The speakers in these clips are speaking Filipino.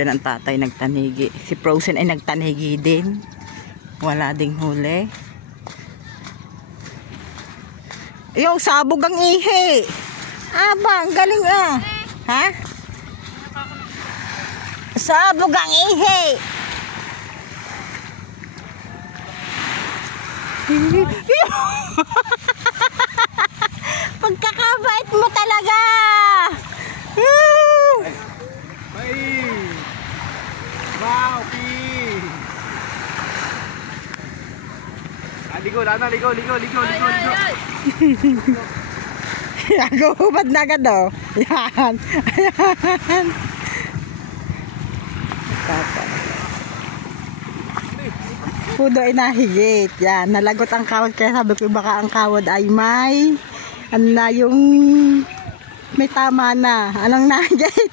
dyan ang tatay nagtanigi. Si Frozen ay nagtanigi din. Wala ding huli. Yung sabog ang ihi. Aba, ang galing ah. Ha? Sabog ang ihi. Pagkakabait mo talaga. Ay! Wow, Pi! Ligo, Lana, ligo. Hubad na agad oh. Yan. Ayan. Pudo ay nahigit. Yan, nalagot ang kawad. Kaya sabi ko baka ang kawad ay may ano na yung may tama na. Anong nahigit?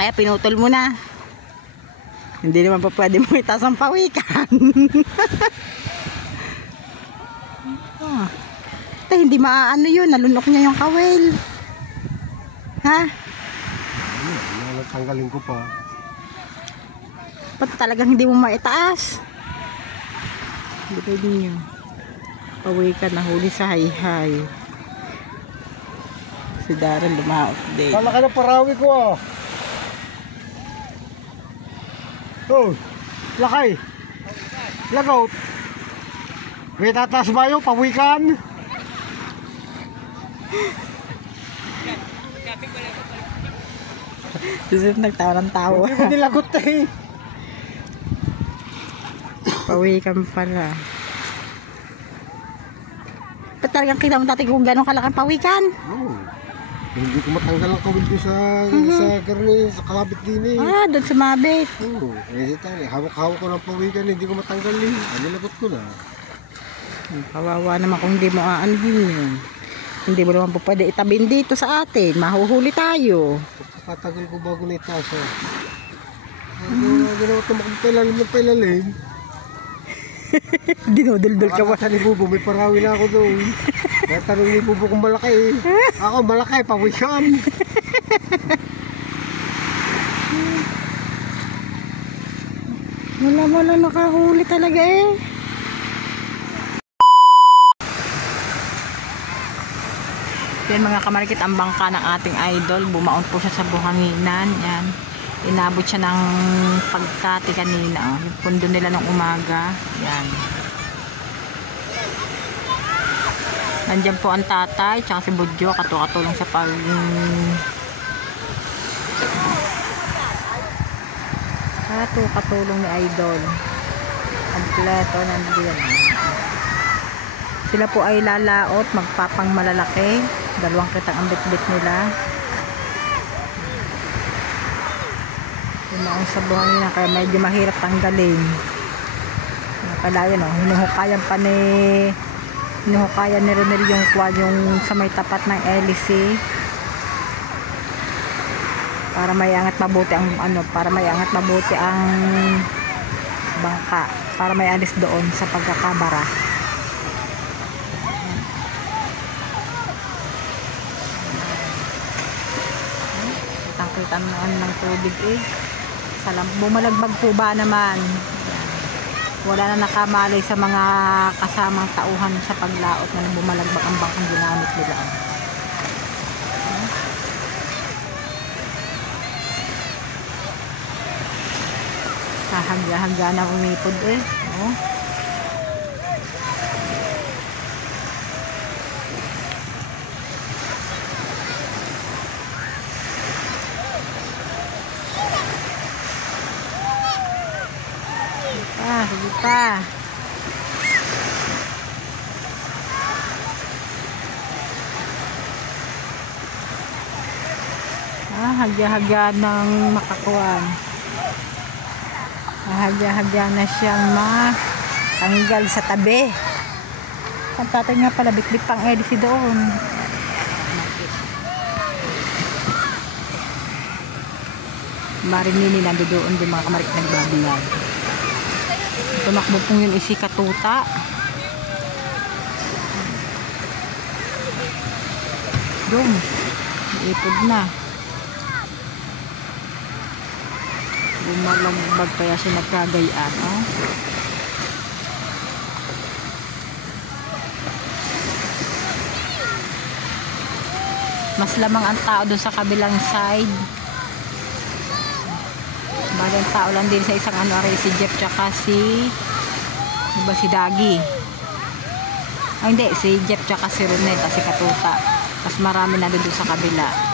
Kaya pinutol mo na. Hindi naman pa pwede mo itaas ang pawikan. Hindi maaano yun. Nalunok niya yung kawil. Ha? Tanggalin ko pa. Ba't talagang hindi mo maitaas? Hindi pwede nyo. Pawikan na huli sa hayhay. Si Darren lumaot din. Kala ka na parawi ko ah. Oh, lakay. Lagout. May tataas ba yung pawikan? Susunod nagtawa ng tawa. Hindi mo nilagot eh. Pawikan pala. Ba't talagang kita mo dati kung gano'ng kalakang pawikan? Oh, hindi ko matanggal ang kawil ko sa karne, sa kalabit din eh. Ah, doon sumabit. Oo, hawak-hawak ko ng pawikan, hindi ko matanggal eh. Nilagot ko na. Kawawa naman kung hindi mo aanhin yun. Hindi mo naman po pwede itabin dito sa atin. Mahuhuli tayo. Patagal ko bago na itaas eh. Ginawa tumakbo pailalim ng pailalim. Dinuduldul ka ba? Sa ni Bubo, may parawi na ako doon. Kaya tanong ni Bubo kung malaki eh. Ako malaki, pawikan. Wala nakahuli talaga eh. Yan mga kamarikit, ang bangka ng ating idol. Bumaon po siya sa buhanginan. Yan. Inabot siya ng pagkati kanina. Yung pundo nila ng umaga. Yan. Nandiyan po ang tatay. Tsaka si Budyo. Katulong sa pag... katulong ni idol. Kompleto nandiyan. Sila po ay lalaot. Magpapang malalaki. 2 kitang ang bit-bit nila. Yung sa buhangin na kaya medyo mahirap tanggalin. Kaya yan o, hinuhukayan ni Ronel yung kwan yung sa may tapat ng LC para may angat mabuti ang bangka para may alis doon sa pagkakabara. Kitang-kita naman ng tubig eh. Bumalagbag po ba naman? Wala na nakamalay sa mga kasamang tauhan sa paglaot na bumalagbag ang bangkang ginamit nila. Hagya-hagya na umipod eh. Oh. Sige pa. Hagya-hagya ng makakuan. Hagya-hagya na siyang matanggal sa tabi. Ang tatay nga pala bitbit pang LC doon. Marinini nandoon din mga kamarik nagbabilag. Tumakbo pong yun isi katuta. Doon. ipod na. Bumalagbag kaya siya nagkagayaan, oh. Mas lamang ang tao doon sa kabilang side. Magang tao lang din sa isang ano, si Jeff tsaka si diba, si Dagi. Ay hindi, si Jeff tsaka si Ronel at si Katuta. Mas marami na doon sa kabila.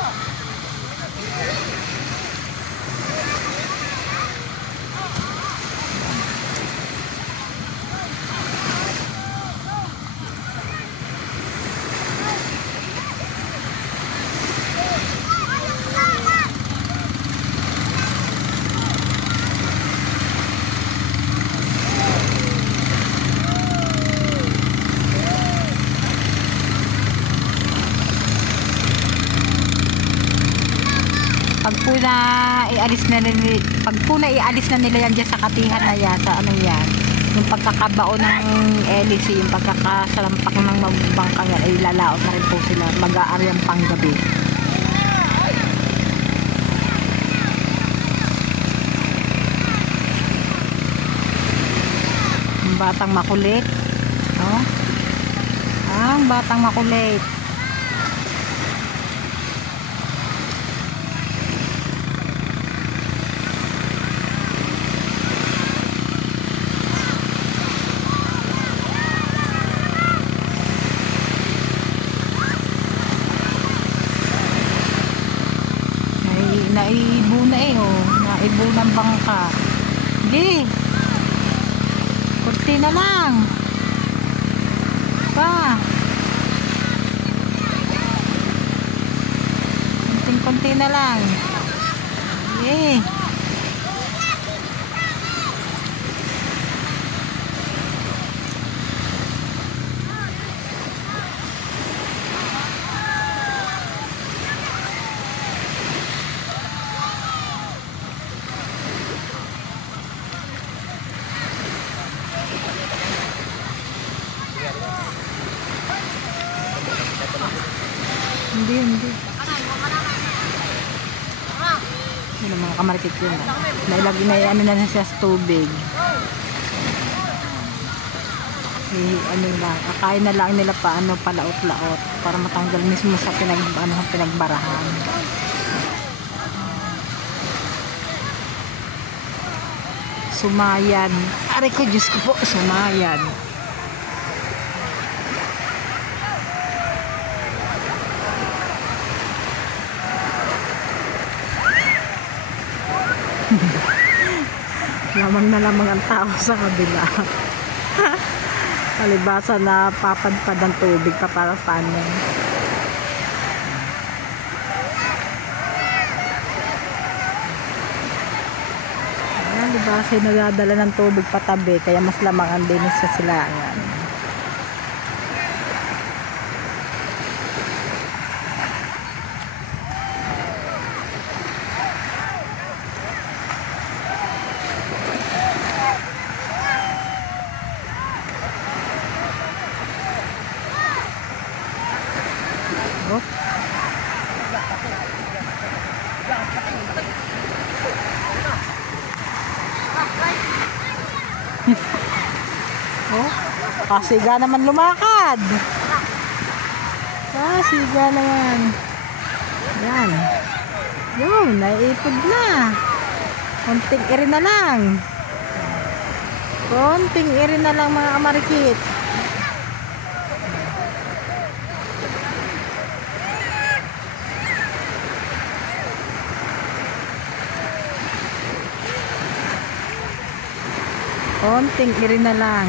Pag po na ialis na nila yan dyan sa katihan na yan, sa ano yan, yung pagkakabao ng LC, yung pagkakasalampak ng magbangkang yan, ay lalaot na rin po sila, mag-aaryang panggabi. Ang batang makulit, no? Ang batang makulit. Naibo na eh, oh. Naibo ng bangka. Hindi. Kunti na lang. Pa. Kunti na lang. Eh. Hindi. Yun ang mga kamarikit yun. Nailagay na ano na siya sa tubig. Ano lang, akain na lang nila pa ano, palaot-laot para matanggal mismo sa pinagbarahan. Sumayan. Aray ko, Diyos ko po, sumayan. Lamang na lamang ang tao sa kabila. Palibasa na papadpad ang tubig pa para paano. Ayan, libasa nagdadala ng tubig patabi kaya mas lamang ang dinis sa silangan. Oh, kasiga naman lumakad. Kasiga naman. Yan. Yun, naiipod na. Konting iri na lang. Konting iri na lang mga kamarikit. Konting iri na lang.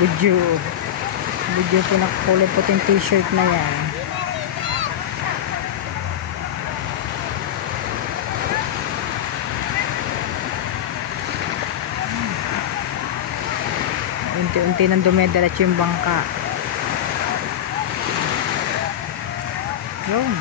Budyo. Budyo po na kulay puting t-shirt na yan. Unti-unti nang dumidiretso yung bangka. Yun.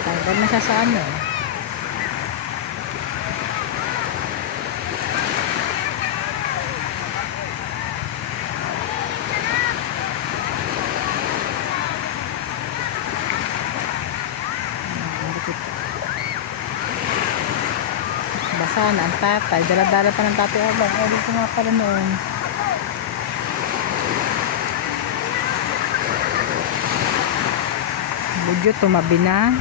Tanggal na siya sa ano. Basa na ang tatay. Dala-dala pa ng tatay. Ulit ko nga pala noon. Budyo tumabi na.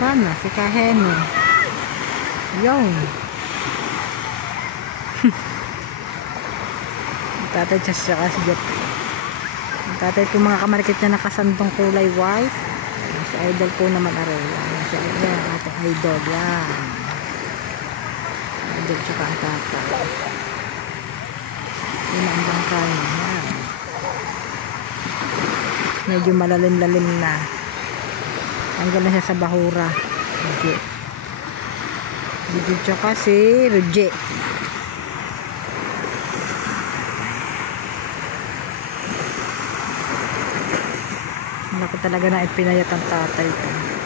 Sana si Kahene. Yun. Tatay siya kasi jet. Tatay po mga kamarikit na nakasandong kulay white. Si idol po naman aray. Si idol ating idol. Yan. Idol tsaka ang tatay. Yun ang bangkay niya. Yan. Medyo malalim-lalim na. Hanggang na siya sa bahura. Ruje. Ruje tsaka si Ruje. Malaki talaga na ipinayat ang tatay ko.